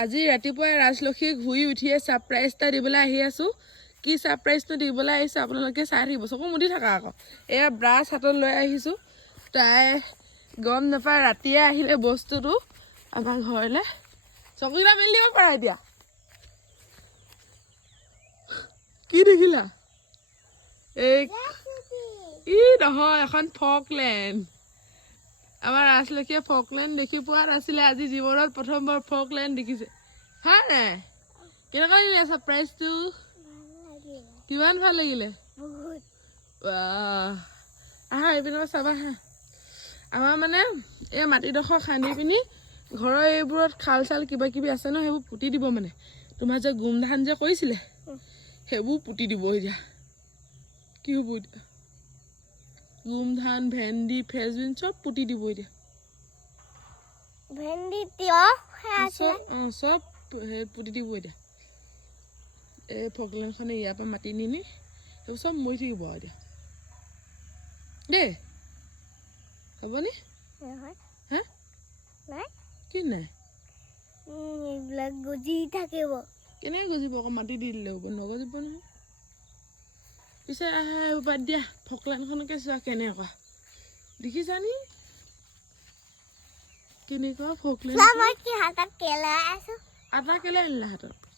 আজি ৰাতিপুৱা ৰাজলক্ষীক শুই উঠিয়ে সাৰপ্ৰাইজ এটা দিবলৈ আহি আছো কি সাৰপ্ৰাইজটো দিবলৈ আহিছে আপোনালোকে চাই থাকিব চকু মুদি থাকা আকৌ এয়া ব্ৰাছ হাতত লৈ আহিছো তাই গম নাপায় ৰাতিয়ে আহিলে বস্তুটো আমাৰ ঘৰলৈ চকুকেইটা মেলি দিব পাৰা এতিয়া কি দেখিলা এই ই নহয় এখন ফকলেণ্ড আমাৰ ৰাজলক্ষীয়ে ফকলেণ্ড দেখি পোৱা নাছিলে আজি জীৱনত প্ৰথমবাৰ ফকলেণ্ড দেখিছে হয় নাই কেনেকুৱা লাগিলে সাৰপ্ৰাইজটো কিমান ভাল লাগিলে বহুত আহা এইপিনে চাবা হা আমাৰ মানে এই মাটিডোখৰ খান্দি পিনি ঘৰৰ এইবোৰত খাল চাল কিবা কিবি আছে ন সেইবোৰ পুতি দিব মানে তোমাৰ যে গুম ধান যে কৰিছিলে সেইবোৰ পুতি দিব এতিয়া কি হ'ব এতিয়া গুম ধান ভেন্দি ফ্ৰেঞ্চবিন চব পুতি দিব এতিয়া ভেন্দি তিয়হ চব পুতি দিব এতিয়া এই ফকলেণ্ডখনে ইয়াৰ পৰা মাটি নিনি সেইবোৰ চব মৰি থাকিব আৰু এতিয়া দেই হ'বনি হা নাই কি নাই এইবিলাক গজি থাকিব কেনেকৈ গজিব আকৌ মাটি দি দিলে হ'ব নগজিব নহয় পিছে আহা বাদ দিয়া ফকলেণ্ডখনকে চোৱা কেনেকুৱা দেখিছানি কেনেকুৱা ফকলেণ্ড মই কি হাতত কেলা আছো আটা কেলে আনিলা হাতত